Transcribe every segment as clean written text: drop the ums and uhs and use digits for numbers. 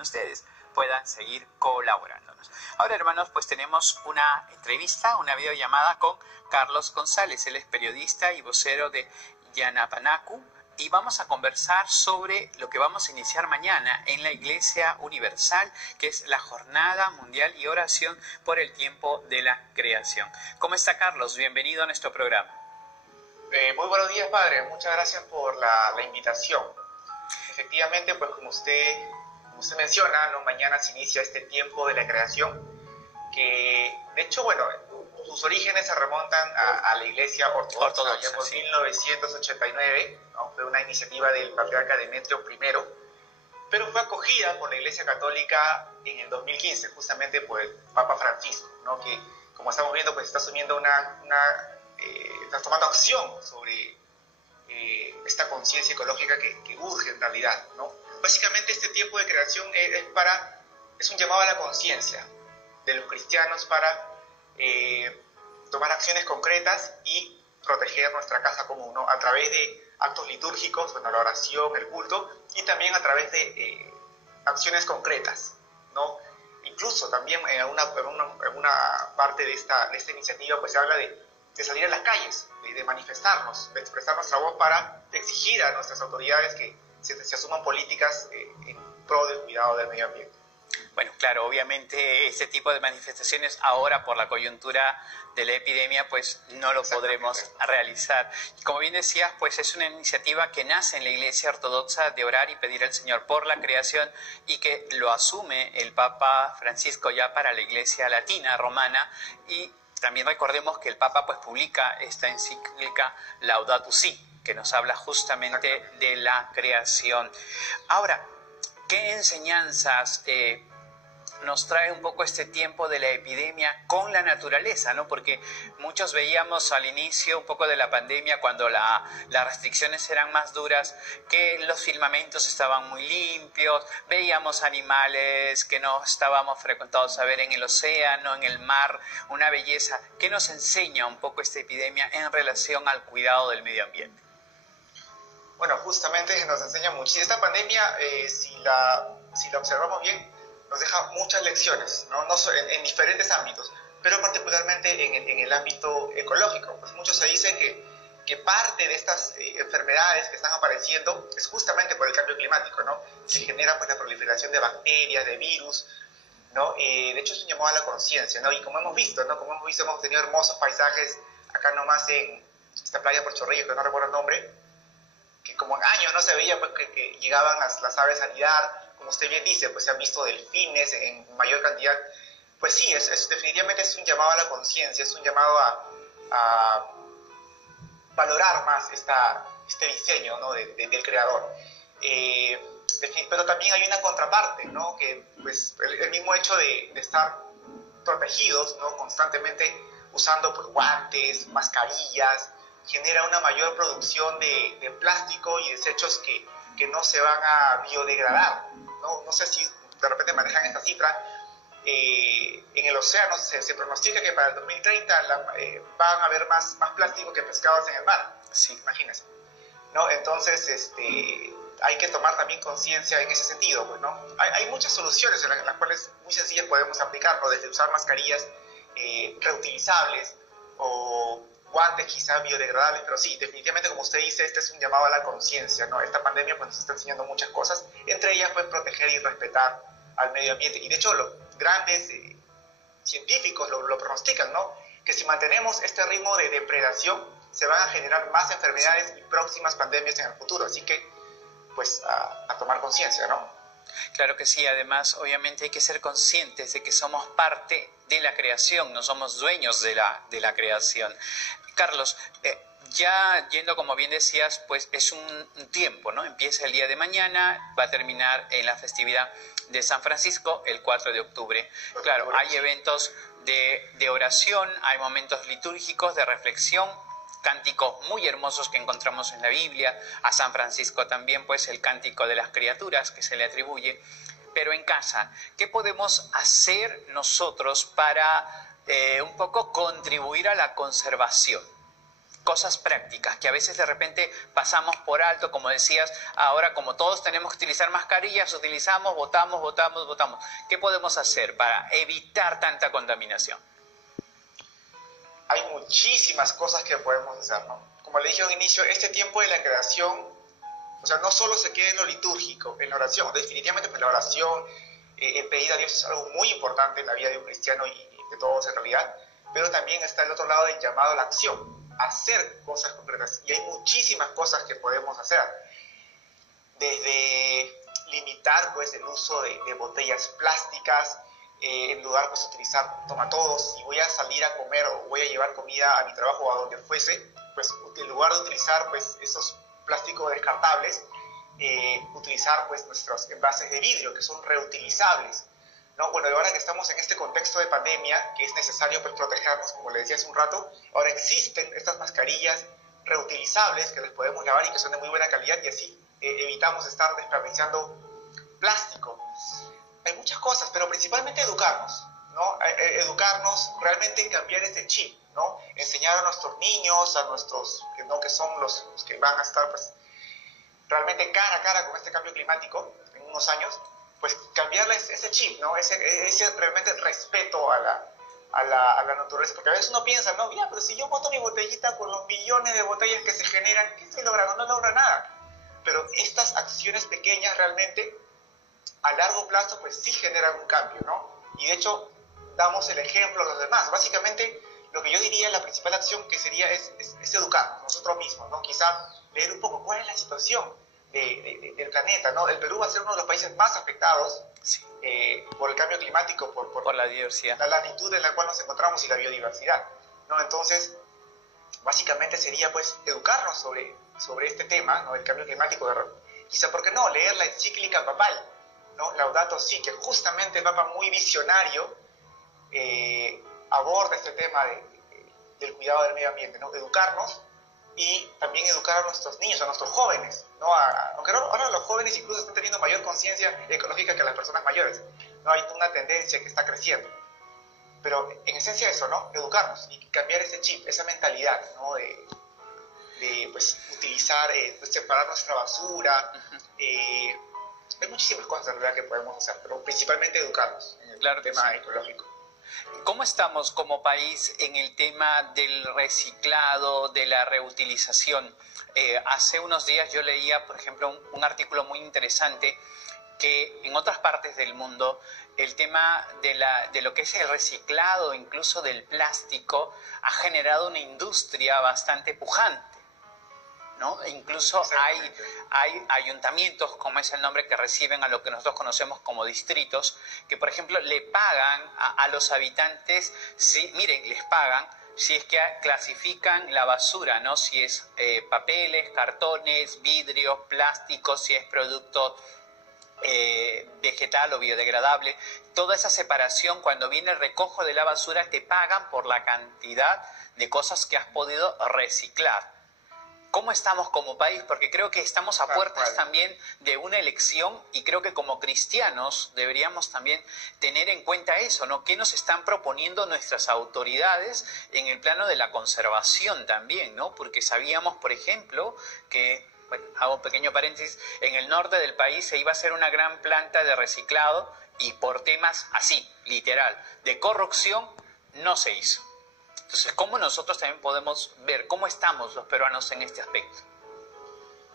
ustedes puedan seguir colaborándonos. Ahora, hermanos, pues tenemos una entrevista, una videollamada con Carlos González. Él es periodista y vocero de Yanapanacu, y vamos a conversar sobre lo que vamos a iniciar mañana en la Iglesia Universal, que es la Jornada Mundial y Oración por el Tiempo de la Creación. ¿Cómo está, Carlos? Bienvenido a nuestro programa. Muy buenos días, padre. Muchas gracias por la invitación. Efectivamente, pues como usted menciona, ¿no? Mañana se inicia este tiempo de la creación, que de hecho, bueno, sus orígenes se remontan a la Iglesia Ortodoxa ya por 1989, ¿no? Fue una iniciativa del patriarca Demetrio I, pero fue acogida por la Iglesia Católica en el 2015, justamente por el Papa Francisco, ¿no? Que, como estamos viendo, pues está asumiendo está tomando acción sobre esta conciencia ecológica que urge en realidad, ¿no? Básicamente este tiempo de creación es un llamado a la conciencia de los cristianos para tomar acciones concretas y proteger nuestra casa común, ¿no? A través de actos litúrgicos, bueno, la oración, el culto, y también a través de acciones concretas, ¿no? Incluso también en una parte de esta iniciativa pues se habla de salir a las calles, de manifestarnos, de expresar nuestra voz para exigir a nuestras autoridades que se asuman políticas en pro del cuidado del medio ambiente. Bueno, claro, obviamente este tipo de manifestaciones ahora por la coyuntura de la epidemia pues no lo podremos realizar. Y como bien decías, pues es una iniciativa que nace en la Iglesia Ortodoxa de orar y pedir al Señor por la creación, y que lo asume el Papa Francisco ya para la Iglesia Latina Romana. Y también recordemos que el Papa pues publica esta encíclica Laudato Si, que nos habla justamente de la creación. Ahora, ¿qué enseñanzas nos trae un poco este tiempo de la epidemia con la naturaleza, ¿no? Porque muchos veíamos al inicio un poco de la pandemia, cuando las restricciones eran más duras, que los firmamentos estaban muy limpios, veíamos animales que no estábamos frecuentados a ver en el océano, en el mar, una belleza. ¿Qué nos enseña un poco esta epidemia en relación al cuidado del medio ambiente? Bueno, justamente nos enseña muchísimo. Esta pandemia, si la observamos bien, nos deja muchas lecciones, ¿no? En diferentes ámbitos, pero particularmente en el ámbito ecológico. Pues mucho se dice que parte de estas enfermedades que están apareciendo es justamente por el cambio climático, ¿no? Se genera pues la proliferación de bacterias, de virus, ¿no? De hecho es un llamado a la conciencia, ¿no? Y como hemos visto, ¿no? Hemos tenido hermosos paisajes acá nomás en esta playa por Chorrillos, que no recuerdo el nombre, que como en años no se veía, pues que llegaban las aves a anidar. Como usted bien dice, pues se han visto delfines en mayor cantidad. Pues sí, definitivamente es un llamado a la conciencia, es un llamado a valorar más este diseño, ¿no? del creador. Pero también hay una contraparte, ¿no? Que pues el mismo hecho de estar protegidos, ¿no? Constantemente usando pues, guantes, mascarillas, genera una mayor producción de plástico y desechos que no se van a biodegradar, ¿no? No sé si de repente manejan esta cifra. En el océano se pronostica que para el 2030 van a haber más plástico que pescados en el mar. Sí. Imagínense, ¿no? Entonces, hay que tomar también conciencia en ese sentido, pues, ¿no? Hay muchas soluciones en las cuales muy sencillas podemos aplicar, ¿no? Desde usar mascarillas reutilizables o guantes quizás biodegradables, pero sí, definitivamente, como usted dice, este es un llamado a la conciencia, ¿no? Esta pandemia pues, nos está enseñando muchas cosas, entre ellas pues proteger y respetar al medio ambiente. Y de hecho los grandes científicos lo pronostican, ¿no? Que si mantenemos este ritmo de depredación, se van a generar más enfermedades y próximas pandemias en el futuro. Así que, pues, a tomar conciencia, ¿no? Claro que sí. Además, obviamente hay que ser conscientes de que somos parte de la creación, no somos dueños de la creación. Carlos, ya yendo, como bien decías, pues es un tiempo, ¿no? Empieza el día de mañana, va a terminar en la festividad de San Francisco el 4 de octubre. Claro, hay eventos de oración, hay momentos litúrgicos de reflexión, cánticos muy hermosos que encontramos en la Biblia. A San Francisco también, pues, el cántico de las criaturas que se le atribuye. Pero en casa, ¿qué podemos hacer nosotros para un poco contribuir a la conservación? cosas prácticas que a veces de repente pasamos por alto, como decías, ahora como todos tenemos que utilizar mascarillas, utilizamos, botamos. ¿Qué podemos hacer para evitar tanta contaminación? Hay muchísimas cosas que podemos hacer, ¿no? Como le dije al inicio, este tiempo de la creación, o sea, no solo se queda en lo litúrgico, en la oración, definitivamente pues la oración, el pedir a Dios es algo muy importante en la vida de un cristiano y de todos en realidad, pero también está el otro lado del llamado a la acción, hacer cosas concretas, y hay muchísimas cosas que podemos hacer, desde limitar pues el uso de botellas plásticas, en lugar pues utilizar tomatodos. Si voy a salir a comer o voy a llevar comida a mi trabajo o a donde fuese, pues en lugar de utilizar pues esos plásticos descartables, utilizar pues nuestros envases de vidrio que son reutilizables, ¿no? Bueno, y ahora que estamos en este contexto de pandemia, que es necesario pues protegernos, como le decía hace un rato, ahora existen estas mascarillas reutilizables que las podemos lavar y que son de muy buena calidad, y así evitamos estar desperdiciando plástico. Hay muchas cosas, pero principalmente educarnos, ¿no? Educarnos, realmente cambiar ese chip, ¿no? Enseñar a nuestros niños, a nuestros, ¿no? Que son los que van a estar pues, realmente cara a cara con este cambio climático en unos años, pues cambiarles ese chip, ¿no? Ese realmente respeto a la naturaleza, porque a veces uno piensa, no, ya, pero si yo boto mi botellita con los millones de botellas que se generan, ¿qué estoy logrando? No logra nada. Pero estas acciones pequeñas realmente a largo plazo pues sí generan un cambio, ¿no? Y de hecho damos el ejemplo a los demás. Básicamente lo que yo diría, la principal acción que sería es educarnos nosotros mismos, ¿no? Quizá leer un poco cuál es la situación del planeta, ¿no? El Perú va a ser uno de los países más afectados Sí. Por el cambio climático, Por la diversidad. la latitud en la cual nos encontramos y la biodiversidad, ¿no? Entonces, básicamente sería pues educarnos sobre este tema, ¿no? El cambio climático. Quizá, ¿por qué no? Leer la encíclica papal, ¿no? Laudato Si, que justamente el Papa muy visionario aborda este tema del cuidado del medio ambiente, ¿no? Educarnos y también educar a nuestros niños, a nuestros jóvenes, ¿no? Aunque ahora los jóvenes incluso están teniendo mayor conciencia ecológica que las personas mayores, ¿no? Hay una tendencia que está creciendo. Pero en esencia eso, ¿no? Educarnos y cambiar ese chip, esa mentalidad, ¿no? De pues, utilizar, separar nuestra basura. Hay muchísimas cosas en realidad que podemos hacer, pero principalmente educarnos en el tema ecológico. ¿Cómo estamos como país en el tema del reciclado, de la reutilización? Hace unos días yo leía, por ejemplo, un artículo muy interesante que en otras partes del mundo el tema de lo que es el reciclado, incluso del plástico, ha generado una industria bastante pujante, ¿no? E incluso hay ayuntamientos, como es el nombre que reciben a lo que nosotros conocemos como distritos, que por ejemplo le pagan a los habitantes, miren, les pagan si es que clasifican la basura, ¿no? Si es papeles, cartones, vidrios, plásticos, si es producto vegetal o biodegradable. Toda esa separación, cuando viene el recojo de la basura, te pagan por la cantidad de cosas que has podido reciclar. ¿Cómo estamos como país? Porque creo que estamos a puertas también de una elección y creo que como cristianos deberíamos también tener en cuenta eso, ¿no? ¿Qué nos están proponiendo nuestras autoridades en el plano de la conservación también, ¿no? Porque sabíamos, por ejemplo, que, bueno, hago un pequeño paréntesis, en el norte del país se iba a hacer una gran planta de reciclado y por temas así, literal, de corrupción, no se hizo. Entonces, ¿cómo nosotros también podemos ver cómo estamos los peruanos en este aspecto?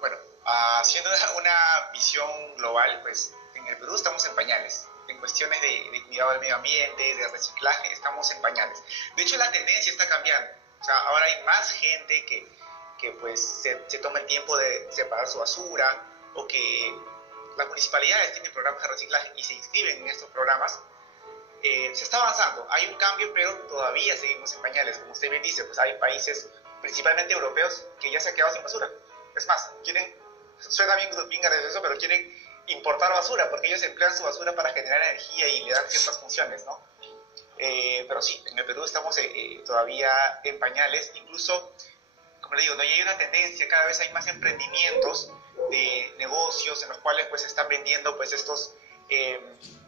Bueno, haciendo una visión global, pues en el Perú estamos en pañales. En cuestiones de cuidado del medio ambiente, de reciclaje, estamos en pañales. De hecho, la tendencia está cambiando. O sea, ahora hay más gente que pues se toma el tiempo de separar su basura, o que las municipalidades tienen programas de reciclaje y se inscriben en estos programas. Se está avanzando, hay un cambio, pero todavía seguimos en pañales. Como usted bien dice, pues hay países, principalmente europeos, que ya se han quedado sin basura. Es más, suena bien gracioso, pero quieren importar basura, porque ellos emplean su basura para generar energía y le dan ciertas funciones, ¿no? Pero sí, en el Perú estamos todavía en pañales. Incluso, como le digo, ¿no? Y hay una tendencia, cada vez hay más emprendimientos de negocios en los cuales pues están vendiendo pues estos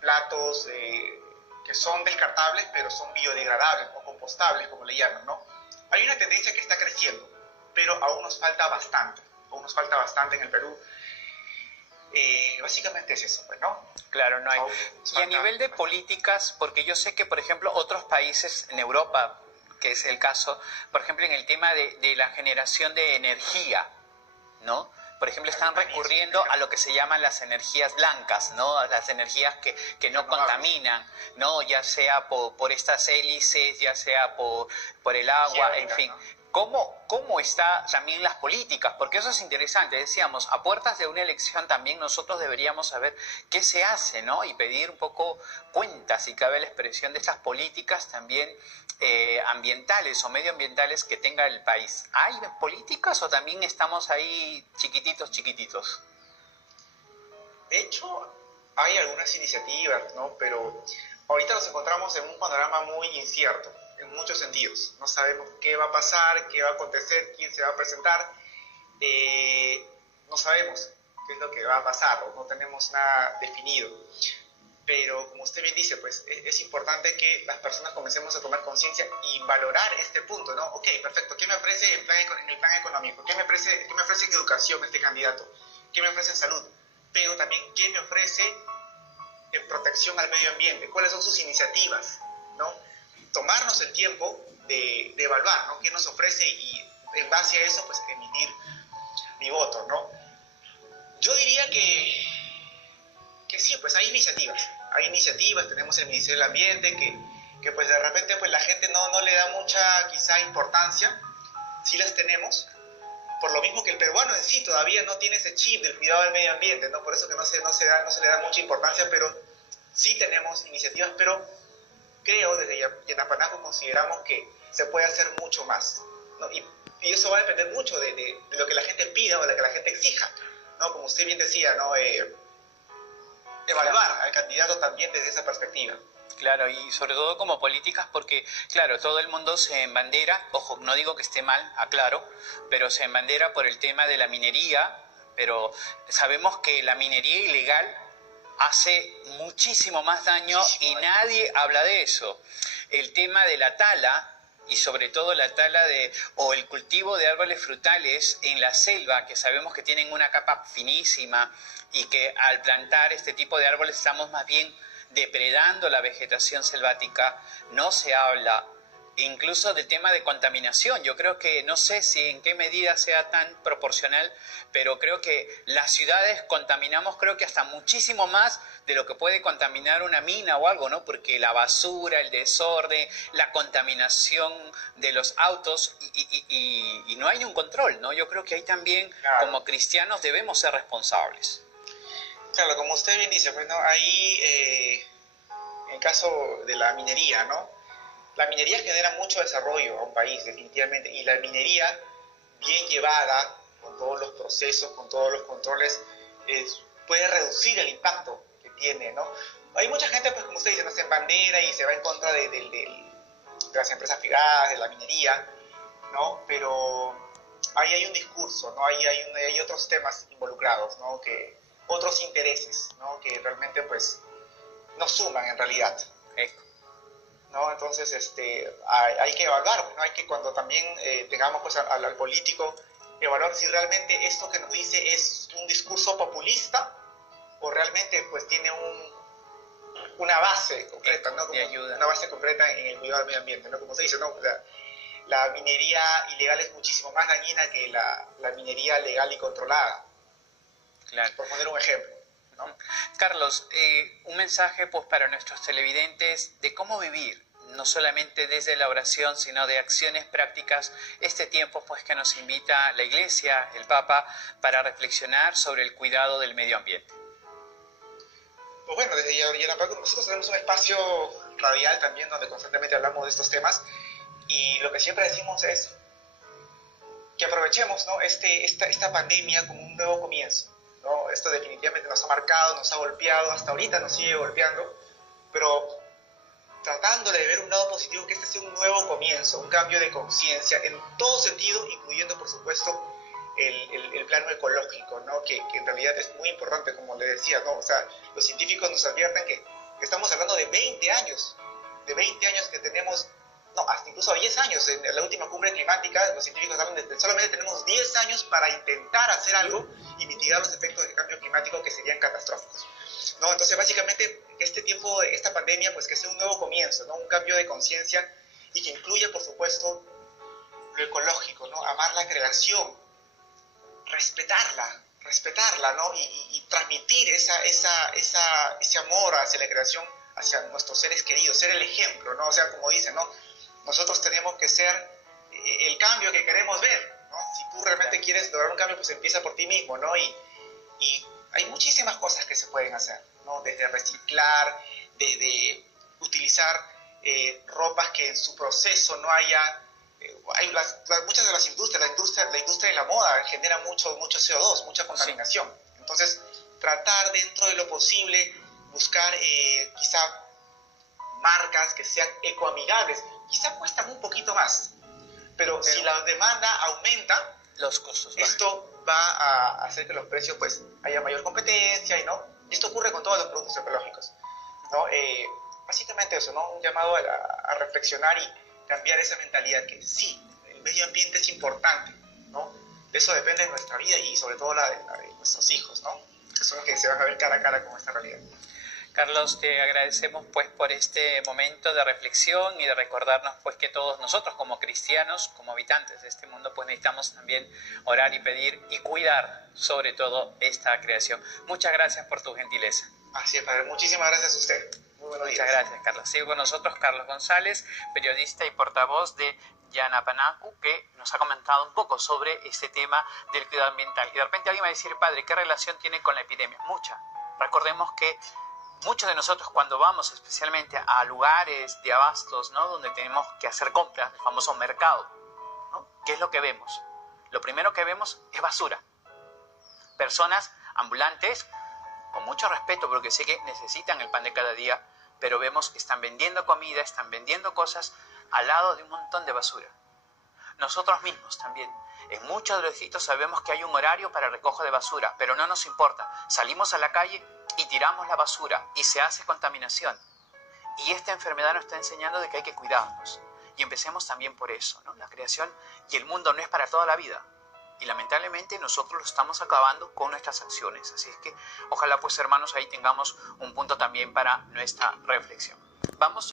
platos que son descartables, pero son biodegradables o compostables, como le llaman, ¿no? Hay una tendencia que está creciendo. pero aún nos falta bastante en el Perú. Básicamente es eso, pues, ¿no? Claro, no hay. Y a nivel de políticas, porque yo sé que, por ejemplo, otros países en Europa, que es el caso, por ejemplo, en el tema de la generación de energía, ¿no? Por ejemplo, están recurriendo a lo que se llaman las energías blancas, ¿no? Las energías que no contaminan, ¿no? Ya sea por estas hélices, ya sea por el agua, en fin. ¿Cómo está también las políticas? Porque eso es interesante. Decíamos, a puertas de una elección también nosotros deberíamos saber qué se hace, ¿no? Y pedir un poco cuentas, si cabe la expresión, de estas políticas también ambientales o medioambientales que tenga el país. ¿Hay políticas o también estamos ahí chiquititos? De hecho, hay algunas iniciativas, ¿no? Pero ahorita nos encontramos en un panorama muy incierto, en muchos sentidos. No sabemos qué va a pasar, qué va a acontecer, quién se va a presentar. No sabemos qué es lo que va a pasar, o no tenemos nada definido. Pero como usted bien dice, pues es importante que las personas comencemos a tomar conciencia y valorar este punto, ¿no? Ok, perfecto, ¿qué me ofrece en el plan económico? ¿Qué me ofrece en educación este candidato? ¿Qué me ofrece en salud? Pero también, ¿qué me ofrece en protección al medio ambiente? ¿Cuáles son sus iniciativas? ¿No? Tomarnos el tiempo de evaluar, ¿no? ¿Qué nos ofrece? Y en base a eso, pues emitir mi voto, ¿no? Yo diría que sí, pues hay iniciativas, tenemos el Ministerio del Ambiente, que pues de repente pues la gente no le da mucha quizá importancia, sí las tenemos, por lo mismo que el peruano en sí todavía no tiene ese chip del cuidado del medio ambiente, ¿no? Por eso que no se le da mucha importancia, pero sí tenemos iniciativas, pero creo desde Yanapanaco consideramos que se puede hacer mucho más, ¿no? Y eso va a depender mucho de lo que la gente pida o de lo que la gente exija, ¿no? Como usted bien decía, ¿no? Evaluar al candidato también desde esa perspectiva. Claro, y sobre todo como políticas porque, claro, todo el mundo se embandera, ojo, no digo que esté mal, aclaro, pero se embandera por el tema de la minería, pero sabemos que la minería ilegal hace muchísimo más daño y nadie habla de eso. El tema de la tala, y sobre todo la tala o el cultivo de árboles frutales en la selva, que sabemos que tienen una capa finísima y que al plantar este tipo de árboles estamos más bien depredando la vegetación selvática, no se habla. Incluso del tema de contaminación, yo creo que, no sé si en qué medida sea tan proporcional, pero creo que las ciudades contaminamos, creo que hasta muchísimo más de lo que puede contaminar una mina o algo, ¿no? Porque la basura, el desorden, la contaminación de los autos y no hay un control, ¿no? Yo creo que ahí también, claro, como cristianos debemos ser responsables. Claro, como usted bien dice, pues, ¿no? Ahí, en el caso de la minería, ¿no? La minería genera mucho desarrollo a un país, definitivamente, y la minería, bien llevada, con todos los procesos, con todos los controles, puede reducir el impacto que tiene, ¿no? Hay mucha gente, pues como usted dice, no se embandera y se va en contra de las empresas privadas, de la minería, ¿no? Pero ahí hay un discurso, ¿no? Hay otros temas involucrados, ¿no? Otros intereses, ¿no? Que realmente, pues, no suman en realidad. ¿No? Entonces hay que evaluar, ¿no? Hay que, cuando también tengamos pues al político, evaluar si realmente esto que nos dice es un discurso populista o realmente pues tiene una base concreta, ¿no? Una base concreta en el cuidado del medio ambiente, ¿no? Como se dice, ¿no? La minería ilegal es muchísimo más dañina que la minería legal y controlada, claro, por poner un ejemplo, ¿no? Carlos, un mensaje pues para nuestros televidentes de cómo vivir, no solamente desde la oración, sino de acciones prácticas, este tiempo pues que nos invita la Iglesia, el Papa, para reflexionar sobre el cuidado del medio ambiente. Pues bueno, desde Yanapaco nosotros tenemos un espacio radial también donde constantemente hablamos de estos temas y lo que siempre decimos es que aprovechemos, ¿no? esta pandemia como un nuevo comienzo, ¿no? Esto definitivamente nos ha marcado, nos ha golpeado, hasta ahorita nos sigue golpeando, pero tratando de ver un lado positivo, que este sea un nuevo comienzo, un cambio de conciencia en todo sentido, incluyendo por supuesto el plano ecológico, ¿no? Que en realidad es muy importante, como le decía, ¿no? O sea, los científicos nos advierten que estamos hablando de 20 años que tenemos no, hasta incluso 10 años. En la última cumbre climática, los científicos hablan de que solamente tenemos 10 años para intentar hacer algo y mitigar los efectos del cambio climático que serían catastróficos, ¿no? Entonces, básicamente, este tiempo, esta pandemia, pues que sea un nuevo comienzo, ¿no? Un cambio de conciencia y que incluya, por supuesto, lo ecológico, ¿no? Amar la creación, respetarla, ¿no? Y transmitir ese amor hacia la creación, hacia nuestros seres queridos, ser el ejemplo, ¿no? O sea, como dicen, ¿no? Nosotros tenemos que ser el cambio que queremos ver, ¿no? Si tú realmente quieres lograr un cambio, pues empieza por ti mismo, ¿no? Y hay muchísimas cosas que se pueden hacer, ¿no? Desde reciclar, desde utilizar ropas que en su proceso no haya... muchas de las industrias, la industria de la moda genera mucho CO2, mucha contaminación. Sí. Entonces, tratar dentro de lo posible, buscar quizá marcas que sean ecoamigables, quizá cuestan un poquito más, pero si la demanda aumenta, los costos esto va a hacer que los precios pues haya mayor competencia, y ¿no? Y esto ocurre con todos los productos ecológicos, ¿no? Básicamente eso, ¿no? Un llamado a reflexionar y cambiar esa mentalidad que sí, el medio ambiente es importante, ¿no? De eso depende de nuestra vida y sobre todo la de nuestros hijos, ¿no? Que son los que se van a ver cara a cara con esta realidad. Carlos, te agradecemos pues por este momento de reflexión y de recordarnos pues que todos nosotros como cristianos, como habitantes de este mundo, pues necesitamos también orar y pedir y cuidar sobre todo esta creación. Muchas gracias por tu gentileza. Así es, padre. Muchísimas gracias a usted. Muy buenos días. Muchas gracias, Carlos. Sigue con nosotros Carlos González, periodista y portavoz de Yanapanacu, que nos ha comentado un poco sobre este tema del cuidado ambiental. Y de repente alguien va a decir, padre, ¿qué relación tiene con la epidemia? Mucha. Recordemos que muchos de nosotros cuando vamos especialmente a lugares de abastos, ¿no? Donde tenemos que hacer compras, el famoso mercado, ¿no? ¿Qué es lo que vemos? Lo primero que vemos es basura. Personas ambulantes, con mucho respeto porque sé que necesitan el pan de cada día, pero vemos que están vendiendo comida, están vendiendo cosas al lado de un montón de basura. Nosotros mismos también. En muchos de los distritos sabemos que hay un horario para recojo de basura, pero no nos importa. Salimos a la calle y tiramos la basura y se hace contaminación. Y esta enfermedad nos está enseñando de que hay que cuidarnos. Y empecemos también por eso, ¿no? La creación y el mundo no es para toda la vida. Y lamentablemente nosotros lo estamos acabando con nuestras acciones. Así es que ojalá pues hermanos ahí tengamos un punto también para nuestra reflexión. Vamos